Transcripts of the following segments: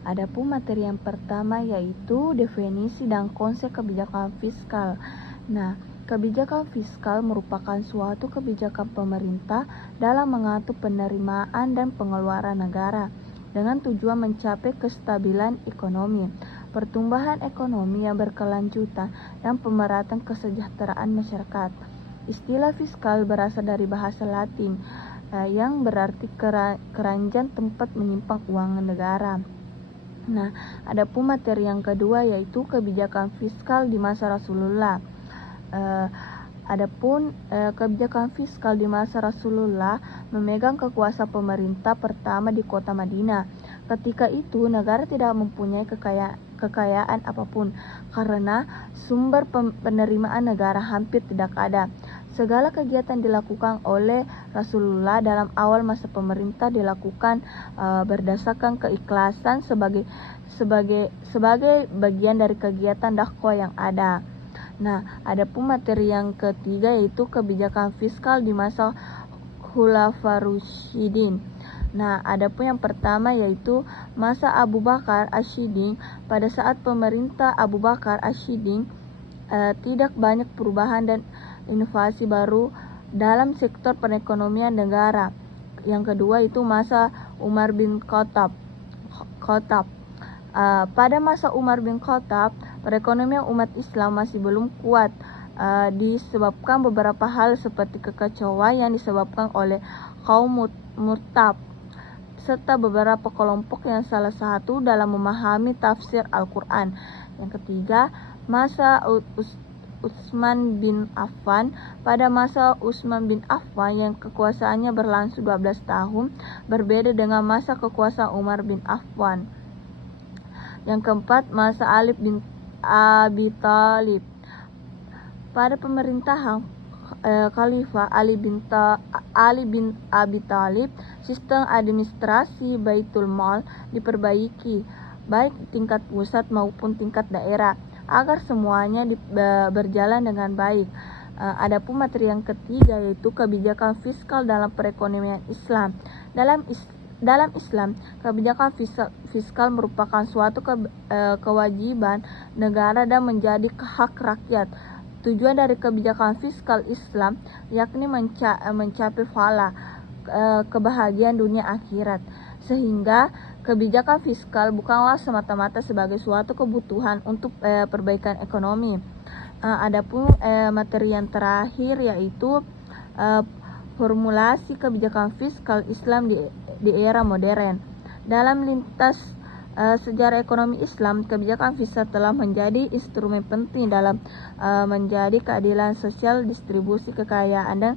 Adapun materi yang pertama yaitu definisi dan konsep kebijakan fiskal. Nah, kebijakan fiskal merupakan suatu kebijakan pemerintah dalam mengatur penerimaan dan pengeluaran negara dengan tujuan mencapai kestabilan ekonomi, pertumbuhan ekonomi yang berkelanjutan, dan pemerataan kesejahteraan masyarakat. Istilah fiskal berasal dari bahasa Latin yang berarti keranjang tempat menyimpan uang negara. Nah, adapun materi yang kedua yaitu kebijakan fiskal di masa Rasulullah. Kebijakan fiskal di masa Rasulullah memegang kekuasaan pemerintah pertama di kota Madinah. Ketika itu negara tidak mempunyai kekayaan apapun karena sumber penerimaan negara hampir tidak ada. Segala kegiatan dilakukan oleh Rasulullah dalam awal masa pemerintah dilakukan berdasarkan keikhlasan sebagai bagian dari kegiatan dakwah yang ada. Nah, adapun materi yang ketiga yaitu kebijakan fiskal di masa Khulafaur Rasyidin. Nah, adapun yang pertama yaitu masa Abu Bakar Asy-Syiddiq. Pada saat pemerintah Abu Bakar Asy-Syiddiq tidak banyak perubahan dan inovasi baru dalam sektor perekonomian negara. Yang kedua itu masa Umar bin Khattab. Pada masa Umar bin Khattab, perekonomian umat Islam masih belum kuat disebabkan beberapa hal seperti kekacauan yang disebabkan oleh kaum murtad serta beberapa kelompok yang salah satu dalam memahami tafsir Al-Quran. Yang ketiga, masa Utsman bin Affan. Pada masa Utsman bin Affan yang kekuasaannya berlangsung 12 tahun, berbeda dengan masa kekuasaan Umar bin Affan. Yang keempat, masa Ali bin Abi Thalib. Pada pemerintahan Khalifah Ali bin Abi Thalib, sistem administrasi Baitul Mal diperbaiki baik tingkat pusat maupun tingkat daerah agar semuanya berjalan dengan baik. Adapun materi yang ketiga yaitu kebijakan fiskal dalam perekonomian Islam. Dalam Islam, kebijakan fiskal merupakan suatu kewajiban negara dan menjadi hak rakyat. Tujuan dari kebijakan fiskal Islam yakni mencapai falah, kebahagiaan dunia akhirat. Sehingga kebijakan fiskal bukanlah semata-mata sebagai suatu kebutuhan untuk perbaikan ekonomi. Adapun materi yang terakhir yaitu formulasi kebijakan fiskal Islam di era modern. Dalam lintas sejarah ekonomi Islam, kebijakan fiskal telah menjadi instrumen penting dalam menjadi keadilan sosial, distribusi kekayaan, dan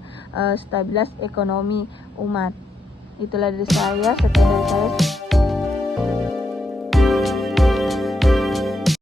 stabilitas ekonomi umat. Itulah dari saya, sekian dari saya.